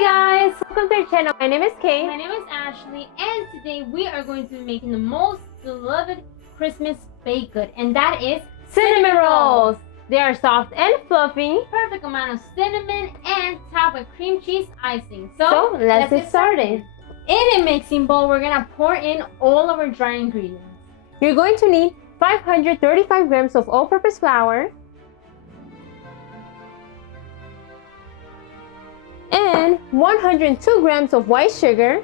Hi guys! Welcome to our channel. My name is Kay. My name is Ashley, and today we are going to be making the most beloved Christmas baked good, and that is Cinnamon rolls. They are soft and fluffy. Perfect amount of cinnamon and topped with cream cheese icing. So let's get started. In a mixing bowl, we're gonna pour in all of our dry ingredients. You're going to need 535 grams of all-purpose flour and 102 grams of white sugar.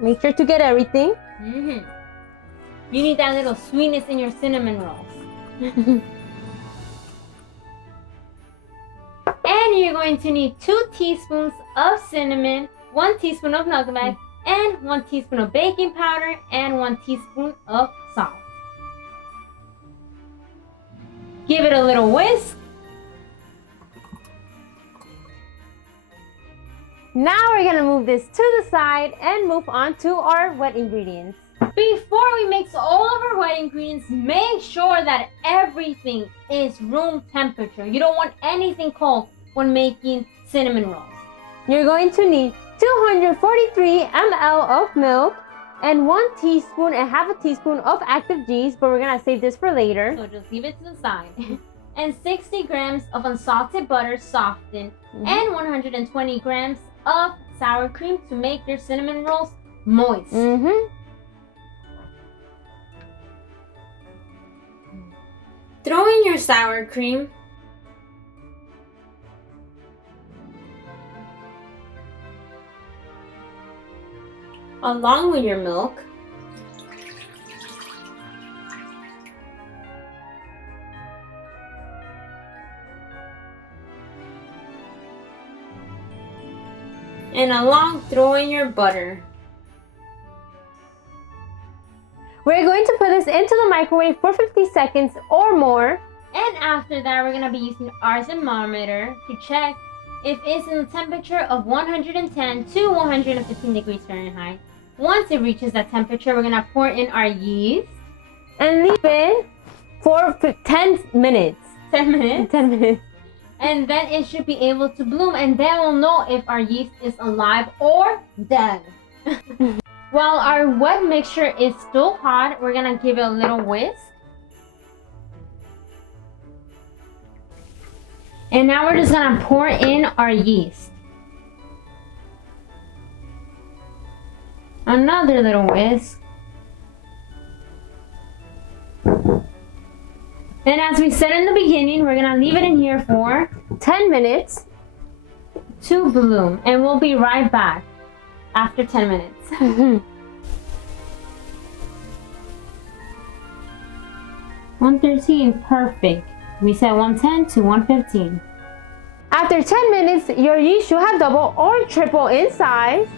Make sure to get everything. You need that little sweetness in your cinnamon rolls. And you're going to need 2 teaspoons of cinnamon, 1 teaspoon of nutmeg, and 1 teaspoon of baking powder, and 1 teaspoon of salt. Give it a little whisk. Now we're gonna move this to the side and move on to our wet ingredients. Before we mix all of our wet ingredients, make sure that everything is room temperature. You don't want anything cold when making cinnamon rolls. You're going to need 243 ml of milk and 1 teaspoon and half a teaspoon of active yeast, but we're gonna save this for later. So just leave it to the side. And 60 grams of unsalted butter softened, and 120 grams of sour cream to make your cinnamon rolls moist. Throw in your sour cream. Along with your milk. And along, throw in your butter. We're going to put this into the microwave for 50 seconds or more. And after that, we're going to be using our thermometer to check if it's in the temperature of 110 to 115 degrees Fahrenheit. Once it reaches that temperature, we're going to pour in our yeast. And leave it for 10 minutes. 10 minutes? 10 minutes. And then it should be able to bloom, and then we'll know if our yeast is alive or dead. While our wet mixture is still hot, we're gonna give it a little whisk. And now we're just gonna pour in our yeast. Another little whisk. And as we said in the beginning, we're gonna leave it in here for 10 minutes to bloom, and we'll be right back after 10 minutes. 113, perfect. We said 110 to 115. After 10 minutes, your yeast should have double or triple in size.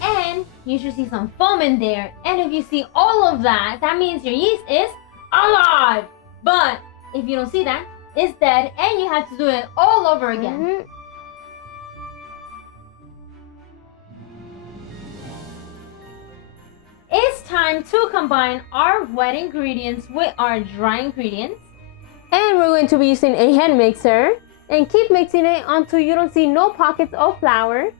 And you should see some foam in there. And if you see all of that, that means your yeast is alive. But if you don't see that, it's dead, and you have to do it all over again. It's time to combine our wet ingredients with our dry ingredients. And we're going to be using a hand mixer. And keep mixing it until you don't see no pockets of flour.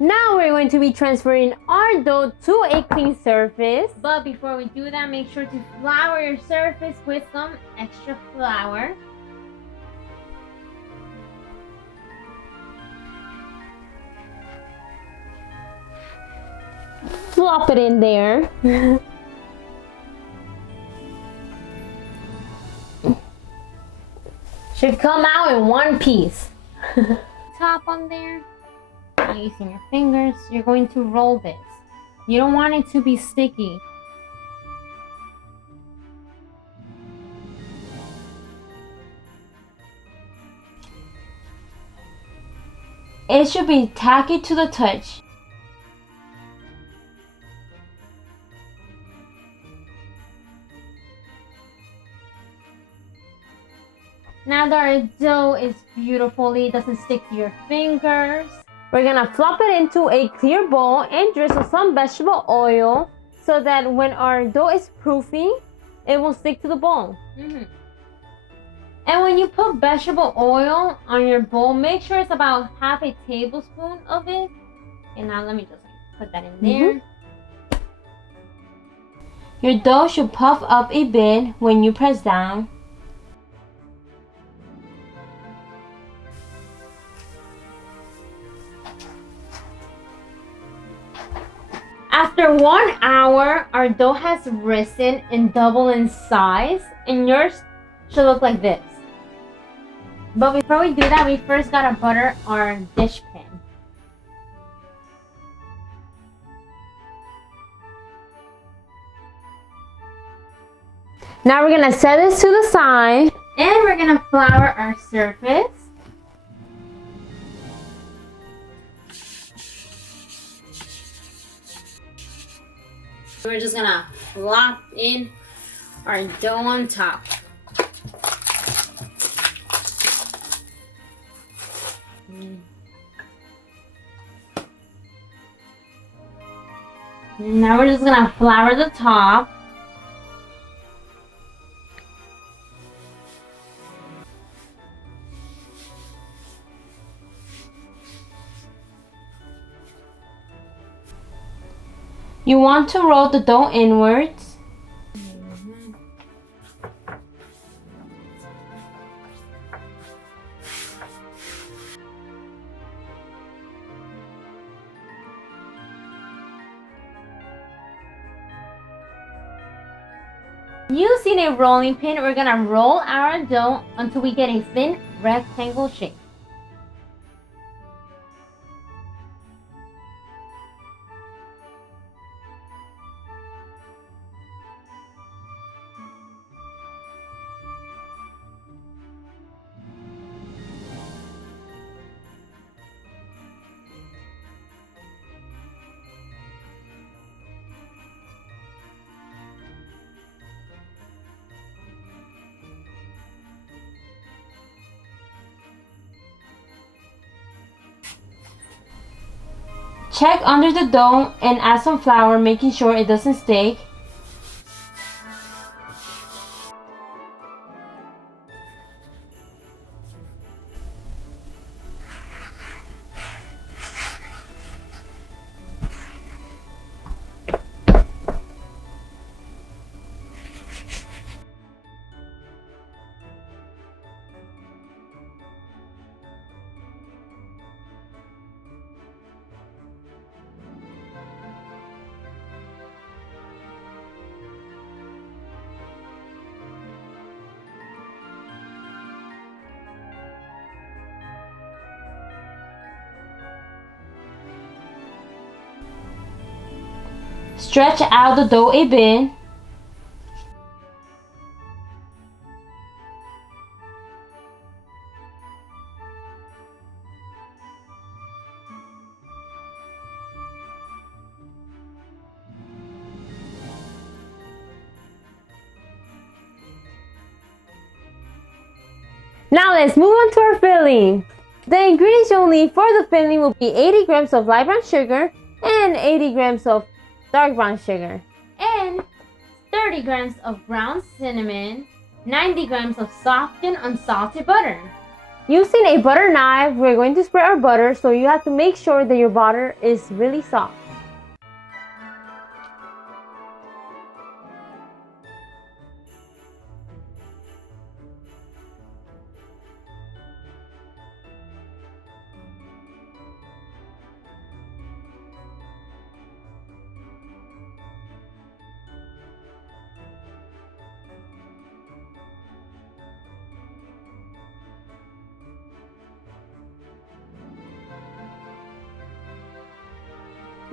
Now we're going to be transferring our dough to a clean surface. But before we do that, make sure to flour your surface with some extra flour. Flop it in there. Should come out in one piece. Top on there. Using your fingers, you're going to roll this. You don't want it to be sticky. It should be tacky to the touch. Now that our dough is beautifully, it doesn't stick to your fingers. We're gonna flop it into a clear bowl and drizzle some vegetable oil so that when our dough is proofing, it won't stick to the bowl. And when you put vegetable oil on your bowl, make sure it's about half a tablespoon of it. And now let me just put that in there. Your dough should puff up a bit when you press down. After 1 hour, our dough has risen and doubled in size, and yours should look like this. But before we do that, we first gotta butter our dish pan. Now we're gonna set this to the side. And we're gonna flour our surface. We're just gonna flop in our dough on top. Now we're just gonna flour the top. You want to roll the dough inwards. Using a rolling pin, we're gonna roll our dough until we get a thin rectangle shape. Check under the dough and add some flour, making sure it doesn't stick. Stretch out the dough a bit. Now let's move on to our filling. The ingredients you'll need for the filling will be 80 grams of light brown sugar and 80 grams of dark brown sugar. And 30 grams of ground cinnamon, 90 grams of softened unsalted butter. Using a butter knife, we're going to spread our butter, so you have to make sure that your butter is really soft.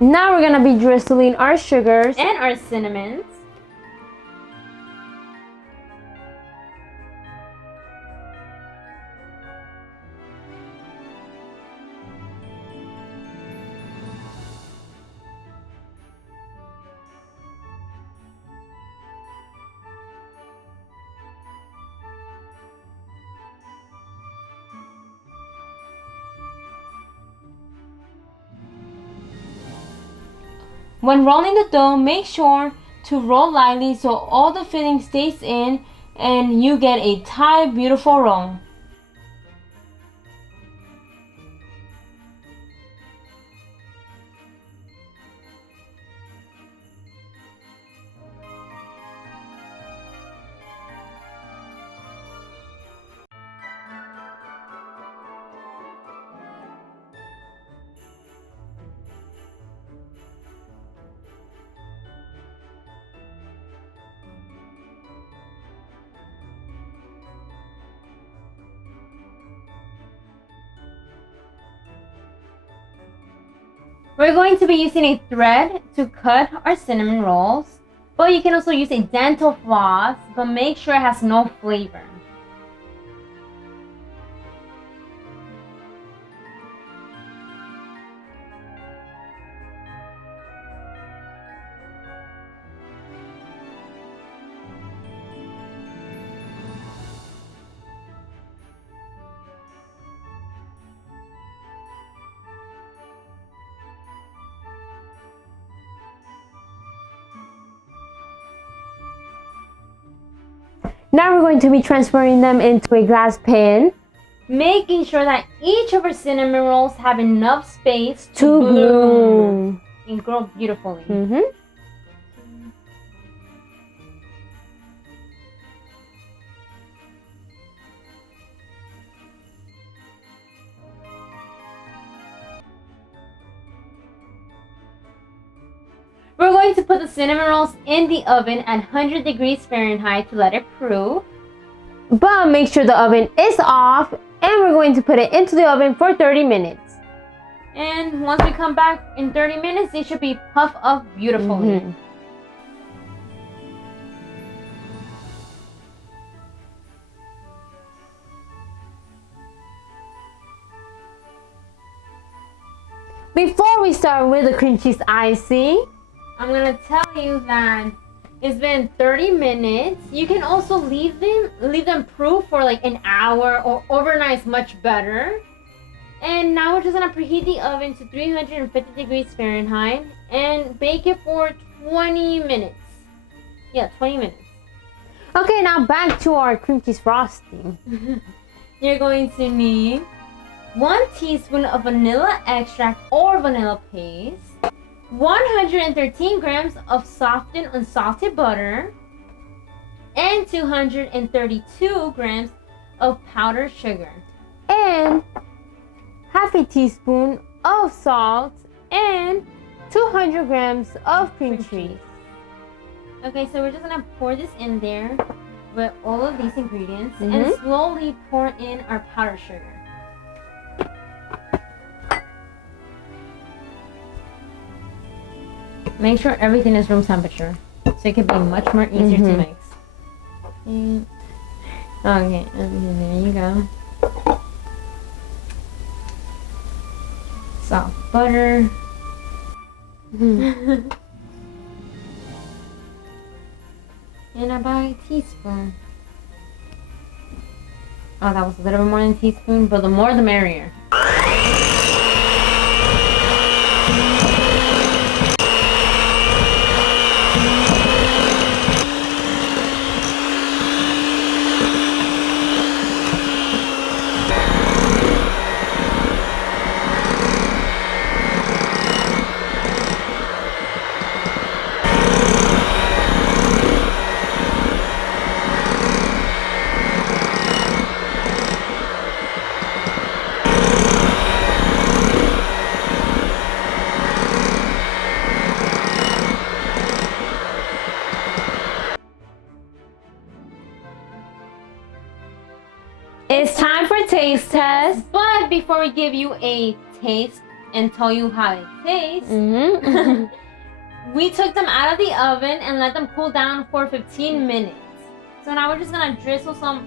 Now we're gonna be drizzling our sugars and our cinnamons. When rolling the dough, make sure to roll lightly so all the filling stays in and you get a tight, beautiful roll. We're going to be using a thread to cut our cinnamon rolls, but you can also use a dental floss, but make sure it has no flavor. Now we're going to be transferring them into a glass pan, Making sure that each of our cinnamon rolls have enough space to bloom. and grow beautifully. We're going to put the cinnamon rolls in the oven at 100 degrees Fahrenheit to let it proof. But make sure the oven is off, and we're going to put it into the oven for 30 minutes. And once we come back in 30 minutes, they should be puffed up beautifully. Before we start with the cream cheese icing, I'm gonna tell you that it's been 30 minutes. You can also leave them proof for like an hour, or overnight is much better. And now we're just gonna preheat the oven to 350 degrees Fahrenheit and bake it for 20 minutes. Yeah, 20 minutes. okay, now back to our cream cheese frosting. You're going to need 1 teaspoon of vanilla extract or vanilla paste, 113 grams of softened unsalted butter, and 232 grams of powdered sugar. And half a teaspoon of salt and 200 grams of cream cheese. Okay, so we're just gonna pour this in there with all of these ingredients and slowly pour in our powdered sugar. Make sure everything is room temperature so it can be much more easier to mix. And, okay, and there you go. Soft butter. And about a teaspoon. Oh, that was a little bit more than a teaspoon, but the more the merrier. It's time for taste test. But before we give you a taste and tell you how it tastes, we took them out of the oven and let them cool down for 15 minutes. So now we're just gonna drizzle some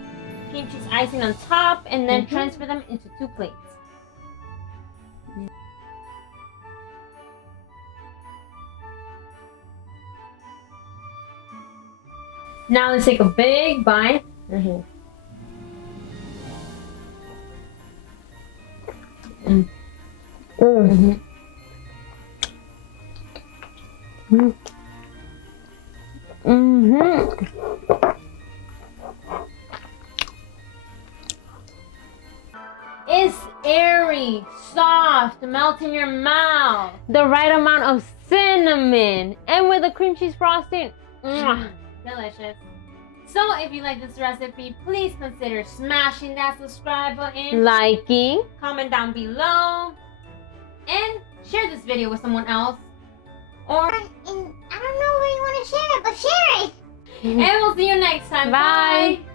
cream cheese icing on top and then transfer them into 2 plates. Now let's take a big bite. It's airy, soft, melt in your mouth. The right amount of cinnamon. And with the cream cheese frosting. Delicious. So if you like this recipe, please consider smashing that subscribe button, Liking. comment down below, and share this video with someone else. Or, And I don't know where you want to share it, but share it. and we'll see you next time. Bye. Bye.